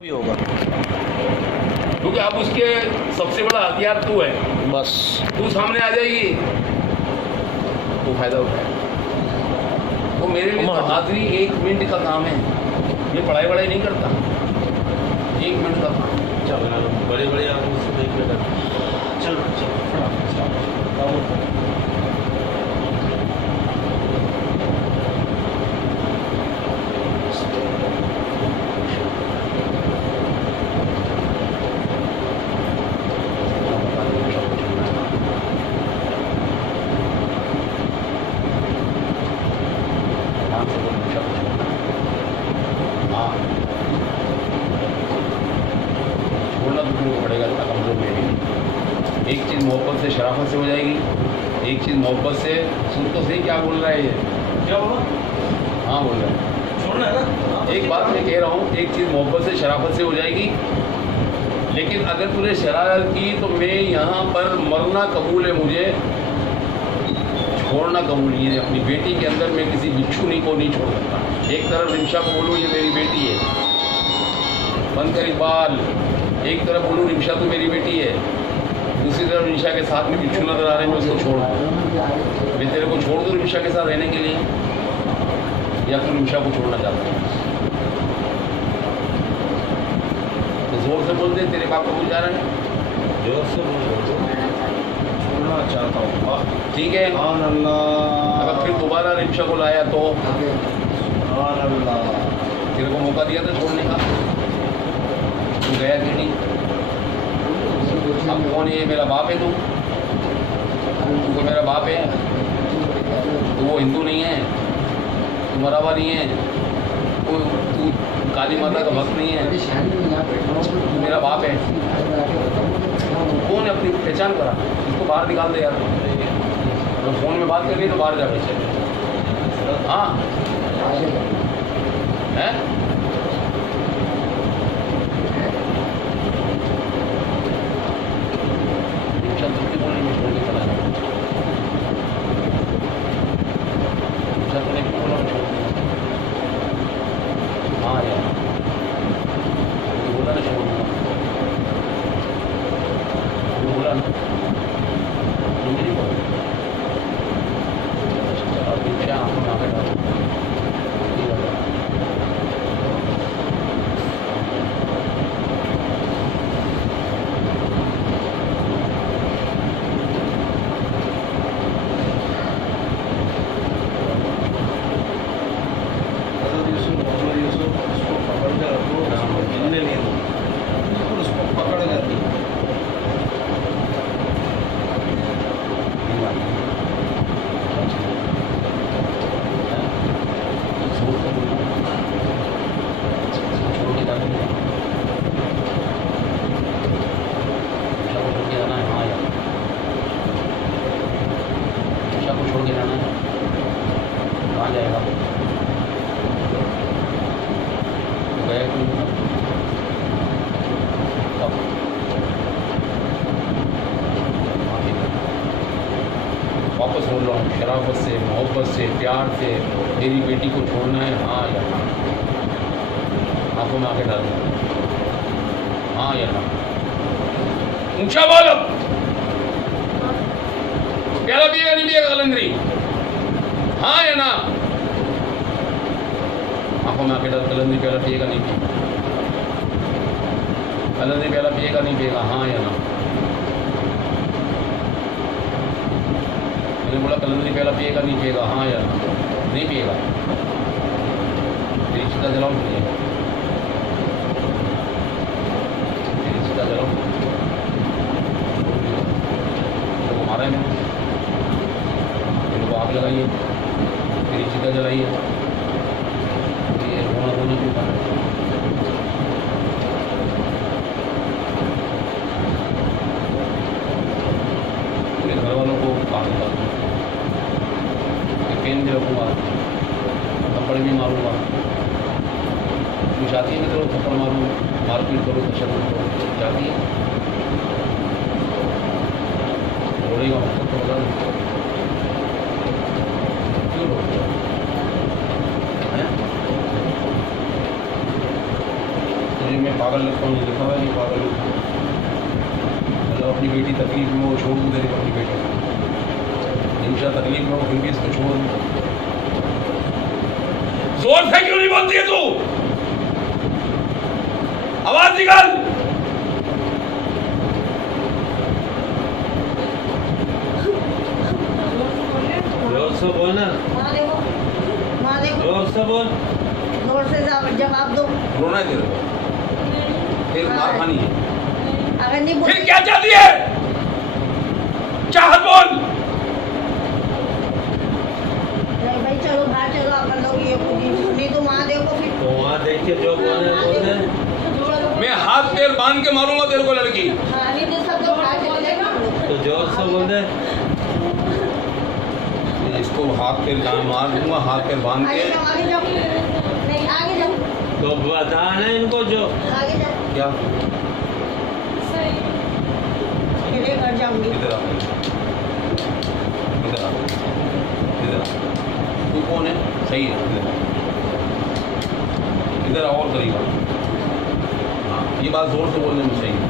भी होगा क्योंकि अब उसके सबसे बड़ा हथियार तू है। बस तू सामने आ जाएगी तो फायदा उठाए। वो मेरे लिए तो हाजिरी 1 मिनट का काम है। ये पढ़ाई वढ़ाई नहीं करता, 1 मिनट का काम। चल बड़े बड़े आदमी से देख लेगा। चल छोड़ना तो तुमको पड़ेगा, इतना कमजोर मेरी। एक चीज़ मोहब्बत से शराफत से हो जाएगी, एक चीज़ मोहब्बत से। सुन तो सही क्या बोल रहा है ये। क्या बोला? हाँ बोल रहा है। छोड़ना है ना। एक बात मैं कह रहा हूँ, एक चीज़ मोहब्बत से शराफत से हो जाएगी, लेकिन अगर तूने शरारत की तो मैं यहाँ पर मरना कबूल है मुझे, छोड़ना कबूल नहीं है। अपनी बेटी के अंदर मैं किसी बिच्छू नहीं को नहीं छोड़ सकता। एक तरफ रिमशा को बोलूँ ये मेरी बेटी है, बंद कर इकबाल। एक तरफ बोलूँ रिमशा तो मेरी बेटी है, दूसरी तरफ रिमशा के साथ में बिच्छू नजर आ रहे हैं, मैं उसको छोड़ दूँ। मैं तेरे को छोड़ दूँ रिमशा के साथ रहने के लिए, या फिर रिमशा को छोड़ना चाहता हूँ? तो जोर से बोल दे, तेरे बाप को जा रहा है। जोर से बोल, छोड़ना चाहता हूँ। ठीक है, अल्लाह। अगर फिर दोबारा रिमशा को लाया तो अल्लाह। तेरे को मौका दिया था छोड़ने का, तू गया कि नहीं? अब कौन है? मेरा बाप है तू? तू तो मेरा बाप है। तू वो हिंदू नहीं है, तू मरावा नहीं है, तू काली माता का भक्त नहीं है, तू मेरा बाप है। कौन है? अपनी पहचान करा, इसको बाहर निकाल दे यार। तो फोन में बात कर रही तो बाहर जा पीछे। हाँ है हाँ यार, बोला ना छोड़ दूँगा, बोला ना मेरी बात। क्या आंखों में आगे डालो। छोड़ के जाना है, कहाँ जाएगा? गया क्यों? कब? वापस बोल रहा हूँ, शराफत से, मोहब्बत से, प्यार से मेरी बेटी को छोड़ना है, हाँ या ना? आंखों में आके डालना, हाँ या ना? ऊंचा बोल। अब प्याला पिएगा नहीं पिएगा कलंदरी, हाँ या ना? आंखों में आके डाल। कलंदरी प्याला पिएगा नहीं पिएगा? कलंदरी प्याला पिएगा नहीं पिएगा, हाँ या ना? मैंने बोला कलंदरी प्याला पिएगा नहीं पिएगा, हाँ या ना? नहीं पिएगा? तेरी चिता जलाओ, तेरी चिता जलाओ। तो मारा है मैंने, इनको आग लगाइए, तेरी चिता जलाइए। ये रोना रोना क्यों कर रहा है? मेरे घर वालों को काम निकाल दूँ, पेन भी रखूँगा, थप्पड़ भी मारूँगा। तू चाहती है मैं तेरे को थप्पड़ मारूँ, मारपीट करूँ, तशद्दुद करूँ? चाहती है? रोड़ेगा मतलब तो बता दो, क्यों रोक? मैं पागल लगता हूँ, लिखा हुआ नहीं पागल लगता हूँ। मतलब अपनी बेटी तकलीफ में वो छोड़ दूँ तेरे को, अपनी बेटी इंशा तकलीफ में हो फिर भी इसको छोड़ दूँ। जोर से क्यों नहीं बोलती है तू? आवाज निकाल। जोर से बोलना, माँ देखो, माँ देखो, जोर से बोल। जोर से जवाब दो। रोना है तेरे को, फिर मार खानी है। अगर नहीं बोल फिर क्या चाहती है? चाहत बोल। नहीं भाई चलो बाहर चलो, अपन लोग ये नहीं तो वहाँ देखो फिर। तो वहाँ देख के जो बोलना बोल दे। चलो मैं हाथ पैर बांध के मारूंगा तेरे को लड़की। हाँ नहीं तो सब लोग बाहर चले जाएंगे हम लोग। तो जोर से बोल दे। इसको हाथ पैर जहाँ मार दूंगा, हाथ पैर बांध आगे के। जाओ, आगे जाओ, नहीं आगे जाओ, तो बता ना इनको जो आगे जाओ, क्या? मेरे घर जाऊंगी। इधर आ, इधर आ, इधर आ। तू कौन है? सही है, इधर आ। इधर आओ और करीब आ। हाँ, ये बात जोर से बोलने में सही है।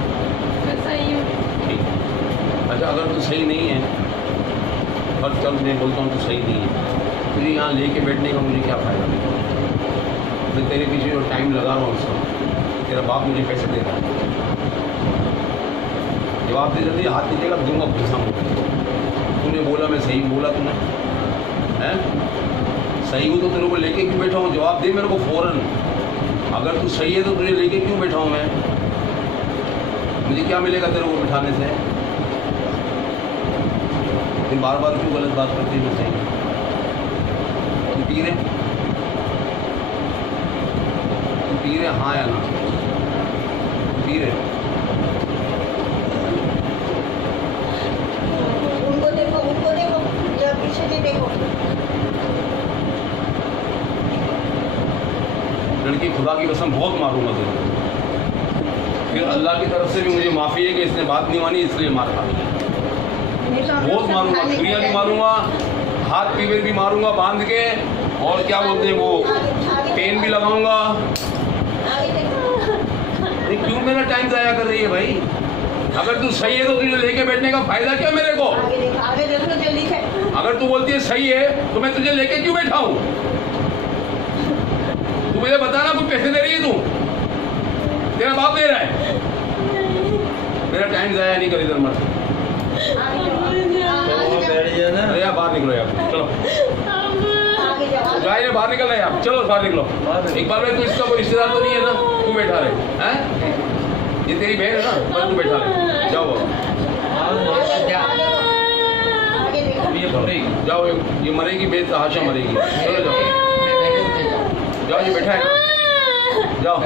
ठीक। अच्छा, अगर तू सही नहीं है, हर चल मैं बोलता हूँ तू सही नहीं है, तुझे यहाँ लेके बैठने का मुझे क्या फ़ायदा? मैं तेरे पीछे जो टाइम लगा रहा हूँ उसका, तेरा बाप मुझे पैसे दे रहा है। जवाब दे, जल्दी हाथ दीजिएगा, दूंगा घुसा मुझे। तूने बोला मैं सही बोला, तूने हैं सही हूँ तो तेरे को लेके क्यों बैठा हूँ? जवाब दे मेरे को फौरन। अगर तू सही है तो तुझे लेके क्यों बैठा हूँ मैं? मुझे क्या मिलेगा तेरे को बिठाने से? फिर बार बार क्यों गलत बात करती है? मैं सही हूँ। तू पी रहे? तू पी रहे हाँ या ना? तू पी रहे? उनको देखो, या पीछे से देखो। लड़की खुदा की कसम बहुत मारूंगा तेरे को। फिर अल्लाह की तरफ से भी मुझे माफ़ी है कि इसने बात नहीं मानी, इसलिए मार खा। नहीं तो हम लोग बहुत सब मारूंगा, खाने छुरियाँ भी के मारूंगा, हाथ पीवर भी मारूंगा बांध के, और क्या बोलते हैं वो पेन भी लगाऊंगा। आगे देखो। ये क्यों मेरा टाइम ज़ाया कर रही है भाई? अगर तू सही है तो तुझे लेके बैठने का फायदा क्या मेरे को? आगे देखो जल्दी से। अगर तू बोलती है सही है तो मैं तुझे लेके क्यों बैठा हूँ? तू मुझे बताना, कुछ पैसे दे रही है तू? तेरा बाप दे रहा है? मेरा टाइम ज़ाया नहीं कर, इधर मत। अरे यार बाहर निकलो यार, चलो जाए रे, बाहर निकल रहे आप, चलो बाहर निकलो। इकबाल भाई, तू इसका कोई रिश्तेदार तो नहीं है ना? तू बैठा रहे हैं? ये तेरी बहन है ना? बस तू बैठा रहे, जाओ बाबा। ये मरेगी, जाओ, ये मरेगी, बेतहाशा मरेगी। चलो जाओ, जाओ, ये बैठा है, जाओ।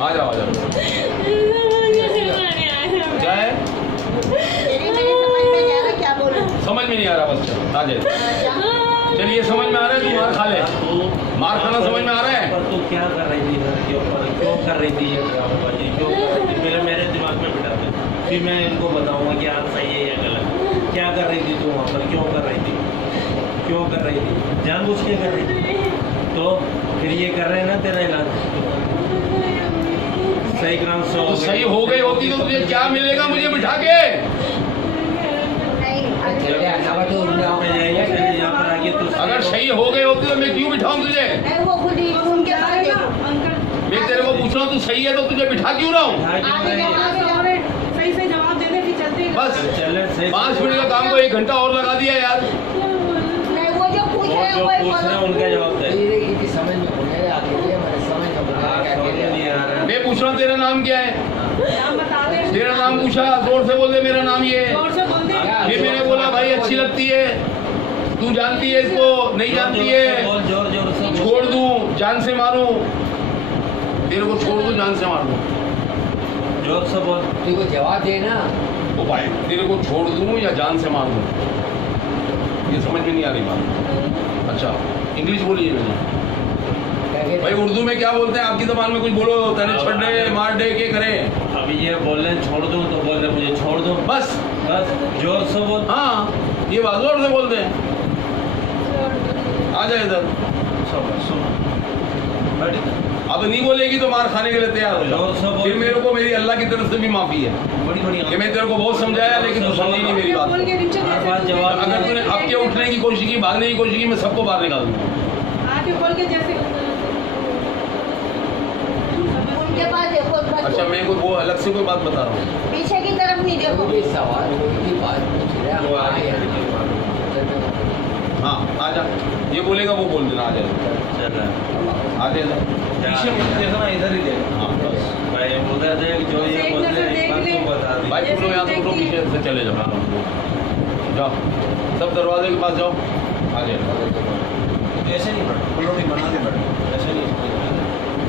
आ जाओ, आ जाओ। क्या है? समझ में नहीं आ रहा, बस आ जाए। चलिए समझ में आ रहा है, तू मार खा ले। मार खाना समझ में आ रहा है? पर तू क्या कर रही थी घर के ऊपर? क्यों कर रही थी ये ड्रामेबाजी? क्यों कर रही थी? पहले मेरे दिमाग में बिठा दे, फिर मैं इनको बताऊंगा कि आप सही है या गलत। क्या कर रही थी तू वहाँ पर? क्यों कर रही थी? क्यों कर रही थी? जानबूझ के कर रही थी? तो फिर ये कर रहे हैं ना तेरा इलाज। सही ग्राम से तो सही हो गई होती तो तुझे क्या मिलेगा मुझे बिठा के? यहाँ पर आके तू अगर सही हो गई होती तो मैं क्यों बिठाऊं तुझे? वो खुद ही उनके पास देखो। मैं तेरे को पूछ रहा हूँ, तू सही है तो तुझे बिठा क्यों रहा हूँ? सही से जवाब दे दे, फिर चलते हैं। बस 5 मिनट का काम को 1 घंटा और लगा दिया यार। नहीं, वो जो पूछ रहे हैं जो वही पूछ रहे हैं बोलो। उनका जवाब दे। समझ में नहीं आ रहा है। मैं पूछ रहा हूँ तेरा नाम क्या है? नाम बता दे। तेरा नाम पूछा, जोर से बोल दे मेरा नाम ये है। जोर से बोल दे। फिर मैंने बोला भाई अच्छी लगती है, तू जानती है इसको, नहीं जानती है? बोल, जोर जोर से बोल। छोड़ दूं, जान से मारूं? तेरे को छोड़ दूं, जान से मार दूं? जोर से बोल। तेरे को जवाब देना। ओ भाई, तेरे को छोड़ दूं या जान से मार दूं? ये समझ में नहीं आ रही बात। अच्छा, इंग्लिश बोलिए मैंने। भाई उर्दू में क्या बोलते हैं आपकी जबान में? कुछ बोलो, तेरे छड़ दे, मार दे, के करे? अभी ये बोल रहे हैं छोड़ दूं, तो बोल रहे मुझे छोड़ दो। बस बस जोर से बोल। हाँ, ये बाजूर से बोलते हैं। आ जाए इधर। अब नहीं बोलेगी तो मार खाने के लिए तैयार हो जाओ। फिर मेरे को मेरी अल्लाह की तरफ से भी माफी है कि मैं तेरे को बहुत समझाया लेकिन तू समझी नहीं मेरी बात। अगर तूने अब के उठने की कोशिश की, भागने की कोशिश की, मैं सबको बाहर निकाल दूंगा। उनके पास देखो बस। अच्छा मैं कोई वो अलग से कोई बात बता रहा हूँ। पीछे की तरफ नहीं देखो। कोई सवाल की बात पूछ रहा है। हाँ आ जा, ये बोलेगा वो बोल देना। आ जाए आ जाए पीछे मुझे देखना, इधर ही देखना। हाँ बस भाई उधर देख, जो ये बोलते हैं एक बात तो बता दी। भाई तुम लोग यहाँ से पीछे से चले जाओ। जाओ सब दरवाजे के पास जाओ। आ जाए ऐसे नहीं बैठो, पलौटी बना के बैठो, ऐसे नहीं।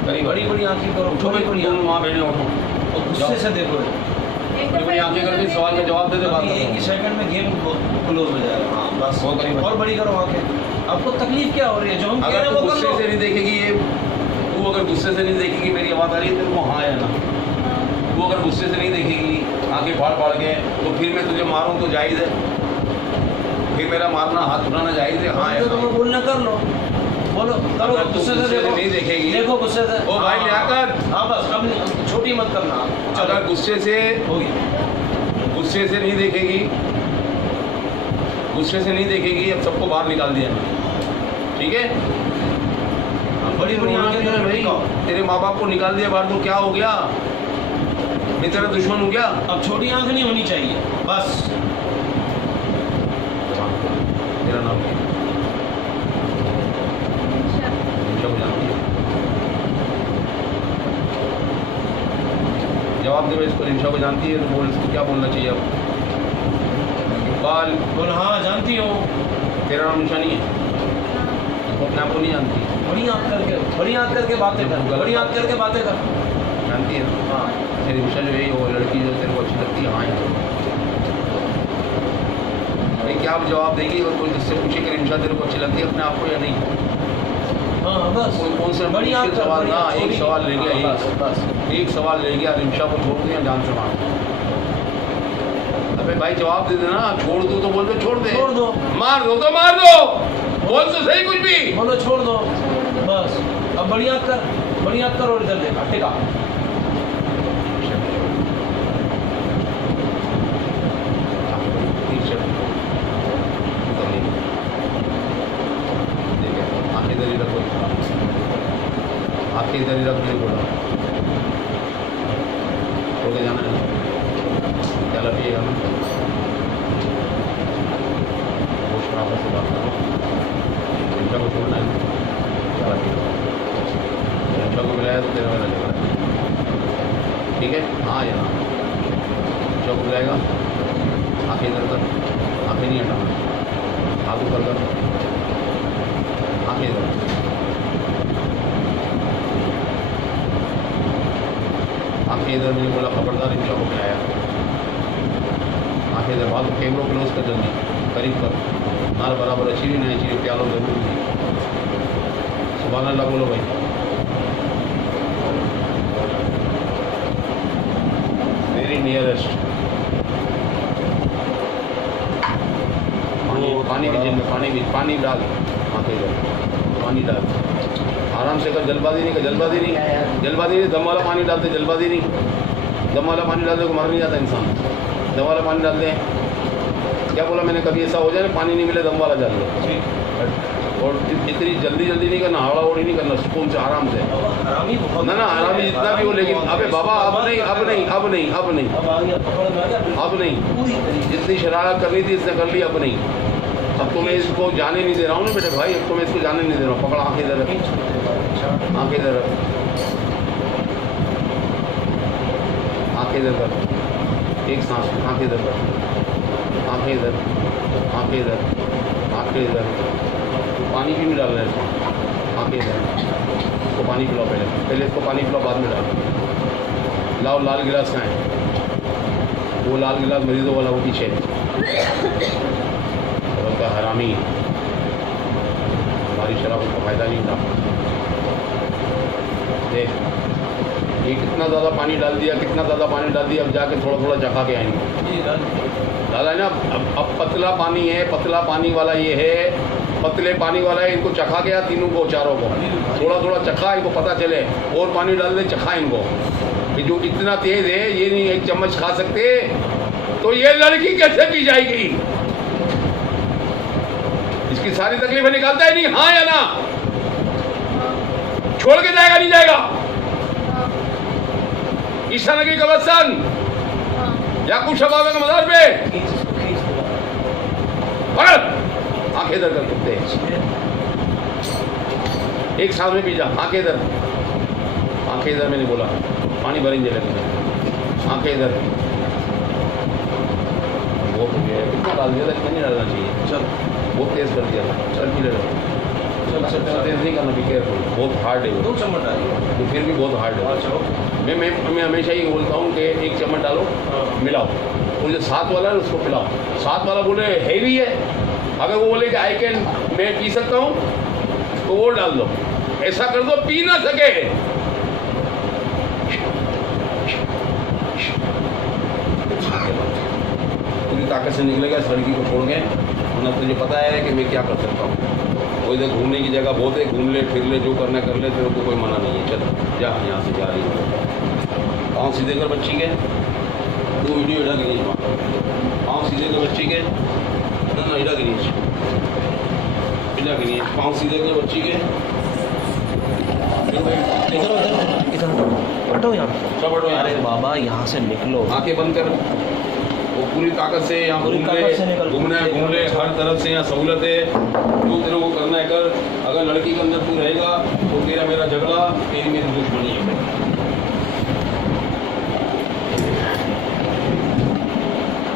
करीब बड़ी बड़ी आंखें करो, छोटे बड़ी दोनों वहाँ बैठे उठो। और गुस्से से देखो। बड़ी बड़ी आंखें करके सवाल का जवाब दे दे। बात एक ही सेकंड में गेम क्लोज हो जाएगा। हाँ बस वो करीब और बड़ी करो आंखें। आपको तकलीफ क्या हो रही है? जो हम कह रहे अगर हैं तू वो कर गुस्से लो। से नहीं देखेगी ये, तू अगर गुस्से से नहीं देखेगी मेरी आवाज़ आ रही है तेरे को हाँ या ना। तू अगर गुस्से से नहीं देखेगी आंखें फाड़ फाड़ के तो फिर मैं तुझे मारूं तो जायज़ है? फिर मेरा मारना हाथ उठाना जायज़ है? हाँ या तो ना? तुम्हें बोलना कर लो, बोलो करो। अगर तू गुस्से से गुस्से से देखो, नहीं देखेगी। देखो गुस्से से। ओ भाई हाँ, लियाकत। हाँ बस अब छोटी मत करना। अगर गुस्से से होगी, गुस्से से नहीं देखेगी, गुस्से से नहीं देखेगी, अब सबको बाहर निकाल दिया ठीक है? बड़ी बड़ी आंखें है भाई, तेरे माँ बाप को निकाल दिया बाहर तो क्या हो गया? मैं तेरा दुश्मन हूँ क्या? अब छोटी आंख नहीं होनी चाहिए बस। मेरा नाम क्या है? रिंशा को जानती है? जवाब दे भाई इसको। रिंशा को जानती है तो बोल, इसको क्या बोलना चाहिए अब? इकबाल बोल हाँ जानती हूँ। तेरा नाम रिंशा नहीं है? तो अपने आप को नहीं जानती? बड़ी आंख करके बातें कर, बड़ी आंख करके बातें कर। जानती है ना? हाँ तेरी रिंशा जो है वो लड़की जो तेरे को अच्छी लगती है? हाँ या ना? भाई क्या आप जवाब देगी अगर कोई जिससे पूछे कि रिंशा तेरे को अच्छी लगती है अपने आप को या नहीं? हाँ बस कौन से बड़ी आंख कर, सवाल बड़ी ना? आंख, एक छोटी- सवाल रह गया, हाँ, बस बस। एक सवाल रह गया। रिंशा को छोड़ दिया जान से मार। अबे भाई जवाब दे देना। छोड़ दो तो बोल दो छोड़ दे, छोड़ दो, मार दो तो मार दो, बोल तो सही कुछ भी। बोलो छोड़ दो बस। अब बड़ी आंख कर, बड़ी आंख कर और इधर देखा टिका। आंखें इधर ही रखो, आंखें इधर ही रख। नहीं बोला छोड़ के जाना है, क्या लपिएगा ना? होश में आपस से बात करो। रिंशा को छोड़ना है, क्या लपिएगा? रिंशा को मिलाया तो तेरा मेरा झगड़ा है ठीक है? हाँ या ना? रिंशा को मिलाएगा, आंखें इधर कर, आंखें नहीं हटाना, हाथ ऊपर कर, आंखें इधर। आंखें इधर। मैंने बोला खबरदार रिंशा को मिलाया। आंखें इधर। भाग कैमरा क्लोज कर जल्दी, करीब कर। नाल बराबर अच्छी भी नहीं चाहिए, प्यालो जरूर नहीं। सुभान अल्लाह बोलो भाई। Very nearest. पानी की जेल में पानी डाल। आंखें इधर, पानी डाल। आराम से कर, जल्दबाजी नहीं कर, जल्दबाजी नहीं, जल्दबाजी नहीं। दम वाला पानी डालते, जल्दबाजी नहीं। दम वाला पानी डालते को मर नहीं जाता इंसान। दम वाला पानी डालते हैं। क्या बोला मैंने? कभी ऐसा हो जाए ना पानी नहीं मिले दम वाला डाल दो। और इतनी जल्दी नहीं करना, हावड़ा ओड़ी नहीं करना, सुकून से आराम से। आरामी बहुत ना आराम जितना भी हो, लेकिन अबे बाबा अब नहीं। अब आ गया, पकड़ में आ गया, अब नहीं। पूरी तरीके जितनी शरारत करनी थी इसने कर ली, अब नहीं। अब तो मैं इसको जाने नहीं दे रहा हूँ ना बेटे भाई, अब तो मैं इसको जाने नहीं दे रहा हूँ। पकड़, आंखें इधर रख, आंखें इधर रख, आंखें इधर कर। एक सांस, आंखें इधर कर, आंखें इधर, आंखें इधर, आंखें इधर। तो पानी क्यों नहीं डाल रहा है इसमें? आंखें इधर। इसको पानी पिलाओ, पहले इसको पानी पिलाओ, बाद में डालो। लाओ लाल गिलास कहाँ है? वो लाल गिलास मरीजों वाला वो पीछे है। का हरामी, हमारी शराब को फ़ायदा नहीं था। देख ये कितना ज़्यादा पानी डाल दिया, कितना ज़्यादा पानी डाल दिया, अब जाके थोड़ा थोड़ा चखा के आएंगे। डाला है ना। अब पतला पानी है, पतला पानी वाला ये है, पतले पानी वाला है। इनको चखा गया तीनों को, चारों को थोड़ा थोड़ा चखा, इनको पता चले और पानी डाल दे, चखा इनको कि जो इतना तेज है ये नहीं एक चम्मच खा सकते, तो ये लड़की कैसे पी जाएगी? इसकी सारी तकलीफें निकालता है नहीं, हाँ या ना? छोड़ के जाएगा नहीं जाएगा? ईशा नगरी कब्रिस्तान याकूब शबाब के मज़ार पे आंखें इधर कर सकते हैं, एक साल में पी जा, आंखें इधर, आंखें इधर। मैंने बोला पानी भरेंगे लगे, आंखें इधर। बहुत हो गया, कितना डाल दिया था, इतना नहीं डालना चाहिए। चल बहुत तेज कर दिया, चल पी ले, चल तेज नहीं करना, भी केयरफुल, बहुत हार्ड है वो। 2 चम्मच डालिए, तो फिर भी बहुत हार्ड है। चलो मैं हमेशा ये बोलता हूँ कि 1 चम्मच डालो, मिलाओ, और जो 7 वाला है उसको पिलाओ। 7 वाला बोले हैवी है, अगर वो बोले कि मैं पी सकता हूँ तो वो डाल दो, ऐसा कर दो पी ना सके। पूरी ताकत से निकलेगा इस लड़की को छोड़ के, वरना तुझे पता है कि मैं क्या कर सकता हूँ। वो इधर घूमने की जगह बहुत है, घूम ले फिर ले, जो करना कर ले, तेरे को कोई मना नहीं है। चल जा, यहाँ से जा रही है। पाँव सीधे कर बच्ची के, तू वीडियो इड़ा के नीचे, पाँव सीधे कर बच्ची के, ना इड़ा के नीचे, इड़ा के नीचे, पाँव सीधे कर बच्ची के। इधर हटो, यहाँ सब हटो। अरे बाबा यहाँ से निकलो, आंखें बंद कर, वो पूरी ताकत से यहाँ घूमना है, घूम ले, हर तरफ से यहाँ सहूलत है, जो तेरे को करना है कर। अगर लड़की के अंदर तू रहेगा तो तेरा मेरा झगड़ा, तेरी मेरी दुश्मनी है।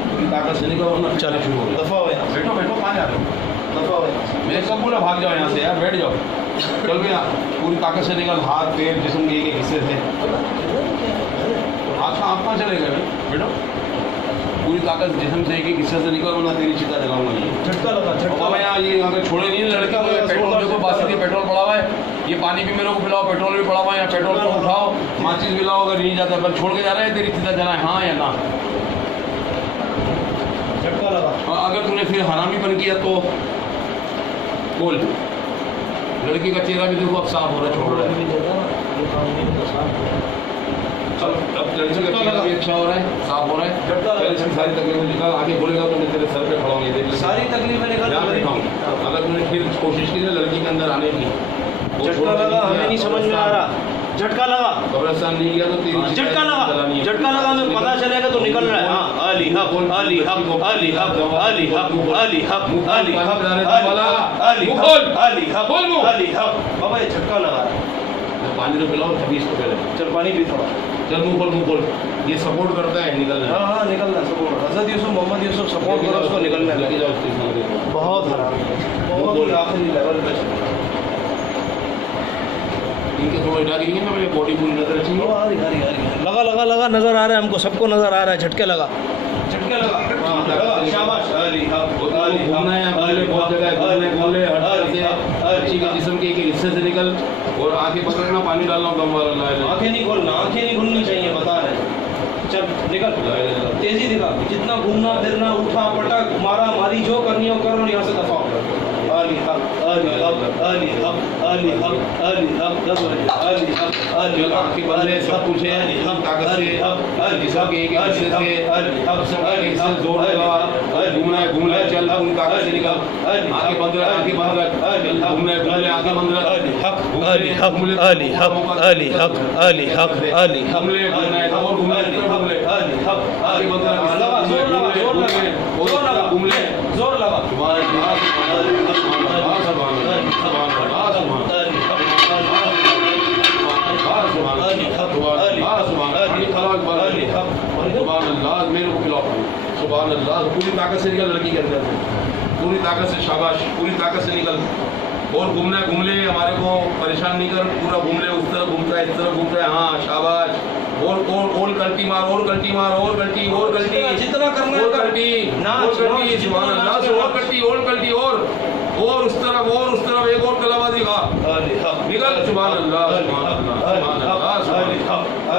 पूरी ताकत से निकलो, वरना चल शुरू हो गया। दफा हो यहाँ, बैठो बैठो, कहाँ जा रहे हो? दफा हो यहाँ, मैं सब बोला भाग जाओ यहाँ से यार, बैठ जाओ। चल भैया पूरी ताकत से निकल, हाथ पैर जिस्म के एक हिस्से से। हाथ कहाँ चले गए भाई? बैठो, पूरी ताकत जिस्म से एक हिस्से से निकल, वरना तेरी चिता जलाऊंगा। ये झटका लगा, झटका बाबा यहाँ ये अगर छोड़े नहीं लड़का, पेट्रोल देखो, बासी पेट्रोल पड़ा हुआ है, ये पानी भी मेरे को पिलाओ, पेट्रोल भी पड़ा हुआ है, यहाँ पेट्रोल को उठाओ, माचिस भी लाओ। अगर नहीं जाता पर छोड़ के जा रहा है, तेरी चिता जला है, हाँ या ना? झटका लगा। अगर तूने फिर हरामीपन किया तो बोल। लड़की का चेहरा भी देखो अब साफ हो रहा है, छोड़ रहा है। अब लड़की का चेहरा भी अच्छा हो रहा है, साफ हो रहा है। इसकी सारी तकलीफें निकाल, आगे बोलेगा तो मैं तेरे सर पे खड़ा हूँ, ये देख। सारी तकलीफें निकाल। अगर तूने फिर कोशिश की ना लड़की के अंदर आने की, झटका लगा, हमें नहीं समझ में आ रहा। झटका लगा, कब्रिस्तान नहीं गया तो तेरी झटका लगा, झटका लगा, हमें पता चलेगा तो निकल रहा है। हाँ, अली हक, अली हक, अली हक, अली हक, अली हक, अली हक, अली हक, अली हक, अली हक। बाबा ये झटका लगा, पानी तो पिलाओ, 26 को पहले। चल पानी भी थोड़ा, चल मुंह खोल, ये सपोर्ट करता है निकलना। हाँ हाँ निकलना सपोर्ट। हज़रत यूसुफ, मोहम्मद यूसुफ सपोर्ट करो उसको निकलने लेके जाओ उसके। बहुत खराब, बहुत आखिरी लेवल पे। इनके थोड़ा इधर गिरेंगे ना, मेरी बॉडी पूरी नजर अच्छी है। लगा लगा लगा, नजर आ रहा है हमको, सबको नजर आ रहा है। झटके लगा, झटके लगा, शाबाश। अली हक, अली हक, घूमना है, बहुत जगह घूमने घूमले, हर तरफ से अच्छी के जिस्म के एक हिस्से से निकल, और आंखें पकड़ना, पानी डालना, दम वाला। आंखें नहीं खोलना, आंखें नहीं खुलनी चाहिए, बता रहे। चल निकल, तेजी दिखा, जितना घूमना फिरना, उठा पटक, मारा मारी, जो करनी हो करो, यहाँ से दफा। अली हक, अली हक, अली हक, अली हक, अली हक, अली हक, अली हक। आंखें बंद है, सब कुछ है, ताकत से जिस्म के एक हिस्से से, अली हक से जोर लगा, घूमना है, घूम ले, चल उन ताकत से निकल। आंखें बंद रख, आंखें बंद रख, घूमना है, घूम ले, आंखें बंद रख। अली हक, अली हक, अली हक, अली हक, अली हक, अली हक। घूम ले, घूमना है, और घूम ले, अली हक, आंखें बंद रख, लगा, जोर लगा, जोर लगा, जोर लगा, घूम ले, जोर लगा। मेरे को खिलाओ, सुभान अल्लाह। पूरी ताकत से निकल लड़की के अंदर से, पूरी ताकत से, शाबाश, पूरी ताकत से निकल। और घूमना घूम ले, हमारे को परेशान नहीं कर, पूरा घूम ले, उस तरफ घूमता है, इस तरफ घूमता है, हाँ शाबाश। और गलती मार, और गलती मार, और गलती, और गलती, जितना करना है और गलती, और गलती, सुभान अल्लाह से, और गलती, और गलती, और उस तरफ, और उस तरफ, एक और कलाबाजी खा, निकल, सुभान अल्लाह, सुभान अल्लाह, सुभान अल्लाह, सुभान अल्लाह।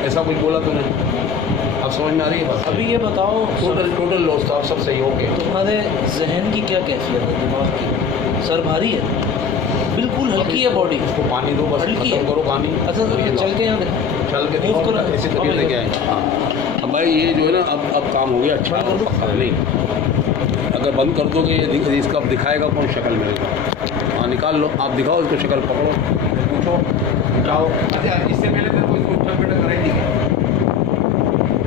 ऐसा कुछ बोला तूने? अब समझ में आ रही है बात? अभी ये बताओ, टोटल लॉस था, सब सही हो गया। तुम्हारे जहन की क्या कैफियत है, दिमाग की? सर भारी है, बिल्कुल हल्की है बॉडी। उसको पानी दो, बस हल्की खत्म करो कहानी। अच्छा चल के यहाँ चल के मूव करो, ऐसी तबीयत लेके आए। हाँ अब भाई ये जो है ना, अब काम हो गया अच्छा। नहीं अगर बंद कर दोगे ये इसका अब दिखाएगा कौन शक्ल मेरे? हाँ निकाल लो, आप दिखाओ इसको, शक्ल पकड़ो, पूछो, जाओ। अच्छा इससे पहले तेरे को इसको उठक बैठक कराई थी?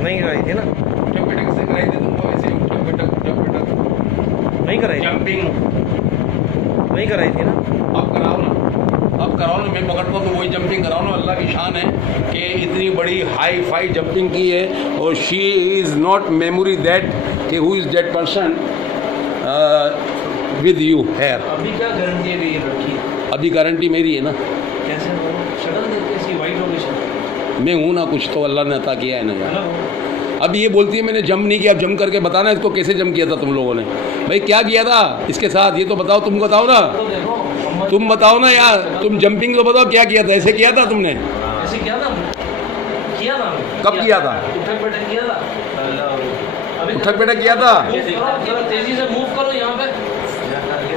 नहीं कराई थी ना? उठक बैठक से कराई थी तुमको? ऐसे उठक बैठक नहीं कराई, जंपिंग नहीं कराई थी ना? अब कराओ ना, अब कराओ ना। मैं पकड़ता हूँ तो वही जंपिंग कराओ ना। अल्लाह की शान है कि इतनी बड़ी हाई फाई जंपिंग की है, और she is not memory that कि who is that person with you hair. अभी क्या गारंटी है ये लड़की? अभी गारंटी मेरी है ना। कैसे हो? शक्ल देखते इसकी वाइट हो गई शक्ल। मैं हूँ ना, कुछ तो अल्लाह ने अता किया है ना यार। अब ये बोलती है मैंने जंप नहीं किया, अब जंप करके बताना इसको कैसे जंप किया था तुम लोगों ने? भाई क्या किया था इसके साथ, ये तो बताओ, तुम बताओ ना, तुम बताओ ना यार, तुम जंपिंग तो बताओ क्या किया था? ऐसे किया था तुमने? ऐसे किया था? किया था? कब किया था? उठक बैठक किया था? उठक बैठक किया था? तेजी से मूव करो यहाँ पे,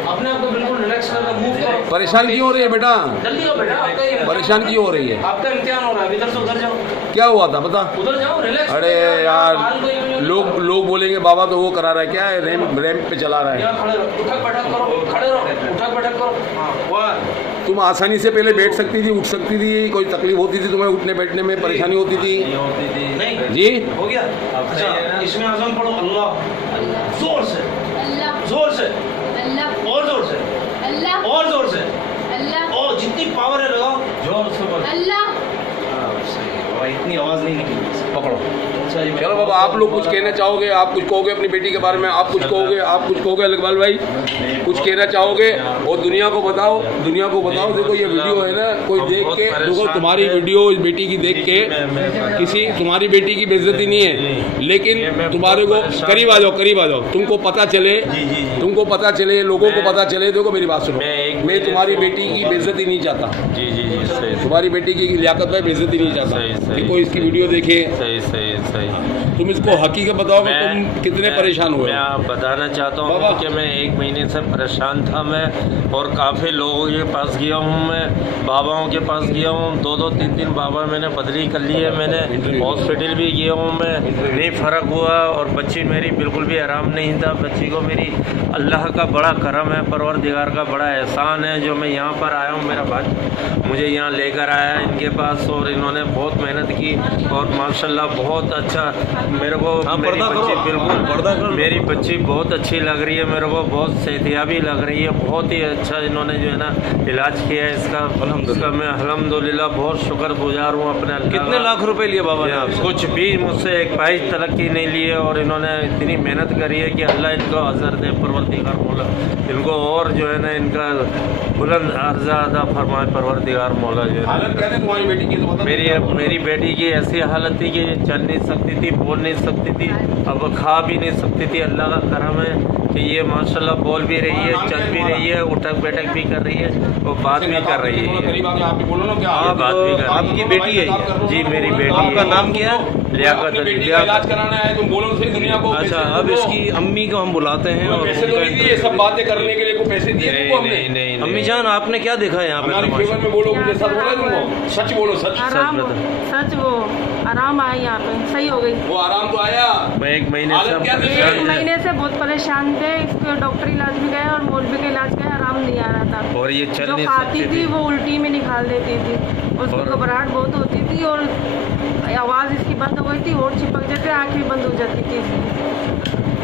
अपने आप को बिल्कुल रिलैक्स करके मूव करो। परेशान क्यों हो रही है बेटा? जल्दी हो बेटा, आपका ये परेशान क्यों हो रही है? आपका इम्तिहान हो रहा है, इधर से उधर जाओ। क्या हुआ था बता? उधर जाओ, रिलैक्स। अरे यार लोग बोलेंगे बाबा तो वो करा रहा है, क्या है, रैंप पे चला रहा है। यहाँ खड़े रहो, उठक बैठक करो, खड़े रहो, उठक बैठक करो। हाँ वाह। तुम आसानी से पहले बैठ सकती थी, उठ सकती थी, कोई तकलीफ होती थी तुम्हें उठने बैठने में, परेशानी होती थी? नहीं जी हो गया। अच्छा इसमें आज़म पढ़ो, अल्लाह, जोर से, जोर से, और जोर से, और जोर से, और जितनी पावर है लगाओ, जोर से बोलो। इतनी आवाज नहीं निकली, पकड़ो। अच्छा जी चलो बाबा, आप लोग कुछ कहना चाहोगे? आप कुछ कहोगे अपनी बेटी के बारे में? आप कुछ कहोगे? आप कुछ कहोगे इकबाल भाई? कुछ कहना चाहोगे? और दुनिया को बताओ, दुनिया को बताओ। देखो ये वीडियो है ना, कोई देख के, देखो तुम्हारी वीडियो इस बेटी की देख के किसी तुम्हारी बेटी की बेइज्जती नहीं है, लेकिन तुम्हारे को करीब आ जाओ, करीब आ जाओ, तुमको पता चले, तुमको पता चले, लोगों को पता चले। देखो मेरी बात सुनो, मैं तुम्हारी बेटी की बेइज्जती नहीं चाहता। जी जी जी सही, तुम्हारी बेटी की लियाकत भाई बेइज्जती नहीं चाहता कि कोई इसकी वीडियो देखे। सही सही सही। तुम इसको हकीकत बताओ कि तुम कितने परेशान हुए? मैं बताना चाहता हूँ कि मैं 1 महीने से परेशान था मैं, और काफ़ी लोगों के पास गया हूँ मैं, बाबाओं के पास गया हूँ, 2-2 3-3 बाबा मैंने बदली कर लिए, मैंने हॉस्पिटल भी गया हूँ मैं, नहीं फ़र्क हुआ। और बच्ची मेरी बिल्कुल भी आराम नहीं था। बच्ची को मेरी अल्लाह का बड़ा करम है, परवरदिगार का बड़ा एहसान है जो मैं यहाँ पर आया हूँ। मेरा भाई मुझे यहाँ लेकर आया है इनके पास, और इन्होंने बहुत मेहनत की, और माशाल्लाह बहुत अच्छा मेरे को मेरी बच्ची बिल्कुल, मेरी बच्ची बहुत अच्छी लग रही है मेरे को, बहुत सेहतियाबी लग रही है, बहुत ही अच्छा इन्होंने जो है ना इलाज किया है इसका। मैं अल्हम्दुलिल्लाह बहुत शुक्रगुजार हूँ अपने अल्लाह। कितने लाख रुपए लिए बाबा ने आपसे? कुछ भी मुझसे 1 पैसा तलक की नहीं लिए, और इन्होंने इतनी मेहनत करी है कि अल्लाह इनको अज़र दे, परवरदिगार मौला इनको और जो है ना इनका बुलंद अर्जा अदा फरमाए, परवरदिगार मौला जो है। हालत क्या थी तुम्हारी बेटी की? मेरी बेटी की ऐसी हालत थी कि चल नहीं सकती थी, बोल नहीं सकती थी, अब खा भी नहीं सकती थी। अल्लाह का करम है कि ये माशाल्लाह बोल भी रही है, चल भी रही है, उठक बैठक भी कर रही है, और बात भी कर रही है। आपकी बेटी है ये? जी मेरी बेटी। आपका नाम क्या है? लियाकत अली। इलाज कराना है, तुम बोलो सही दुनिया को। अच्छा अब इसकी अम्मी को हम बुलाते हैं, और पैसे तो नहीं दिए, सब बातें करने के लिए को पैसे दिए तुमको हमने? नहीं अम्मी जान आपने क्या देखा है यहाँ पे? हमारी फेवर में बोलो, मुझे सच बोला तुमको, सच बोलो, सच आराम, सच वो आराम आया यहाँ पे, सही हो गई। वो आराम तो आया। मैं 1 महीने हालत क्या थी? से 1 महीने से बहुत परेशान थे, इसको डॉक्टर इलाज भी गए और मौलवी का इलाज गया, आराम नहीं आ रहा था। और ये चल जो नहीं खाती सकती थी वो उल्टी में निकाल देती थी, उसको घबराहट बहुत होती थी, और आवाज़ इसकी बंद हो गई थी, और चिपक जाते, आँखें बंद हो जाती थी इसकी।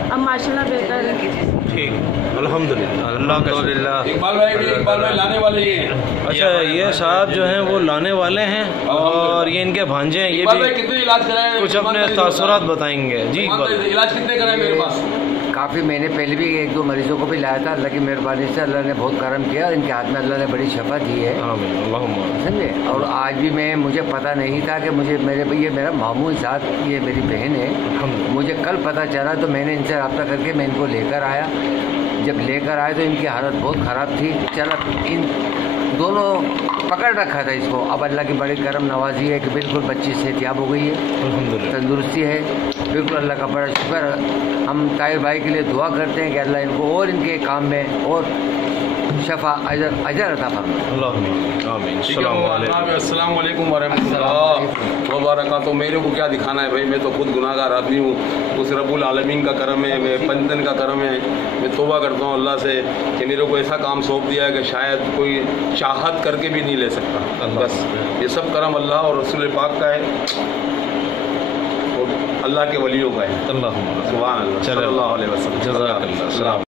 अब माशाल्लाह बेहतर है। ठीक अल्हम्दुलिल्लाह। इकबाल भाई लाने वाले ये। अच्छा ये साहब जो हैं वो लाने वाले हैं, और ये इनके भांजे हैं। ये भी कितने इलाज कराए? कुछ अपने तासुरात बताएंगे। जी इलाज कितने कराए मेरे पास? काफ़ी महीने पहले भी 1-2 मरीजों को भी लाया था। अल्लाह की मेहरबानी से अल्लाह ने बहुत करम किया, इनके हाथ में अल्लाह ने बड़ी शफा दी है, समझे। और आज भी मुझे पता नहीं था कि ये मेरा मामू साथ, ये मेरी बहन है, मुझे कल पता चला तो मैंने इनसे रब्ता करके मैं इनको लेकर आया। जब लेकर आए तो इनकी हालत बहुत ख़राब थी। चला इन दोनों पकड़ रखा था इसको। अब अल्लाह की बड़ी करम नवाजी है कि बिल्कुल बच्ची सेहतियाब हो गई है, तंदुरुस्ती है, बिल्कुल अल्लाह का बड़ा शुक्र। हम ताहिर भाई के लिए दुआ करते हैं कि अल्लाह इनको और इनके काम में और शफा अजर अता फरमाए। अस्सलाम वालेकुम वरहमतुल्लाह वबरकातुहू। मेरे को क्या दिखाना है भाई, मैं तो खुद गुनाहगार आदमी हूँ। उस रब्बुल आलमीन का करम है, मैं पंजन का करम है। मैं तौबा करता हूँ अल्लाह से कि मेरे को ऐसा काम सौंप दिया है कि शायद कोई चाहत करके भी नहीं ले सकता। बस ये सब करम अल्लाह और रसूल पाक का है और अल्लाह के वलियों का है। सुभान अल्लाह सल्लल्लाहु अलैहि वसल्लम।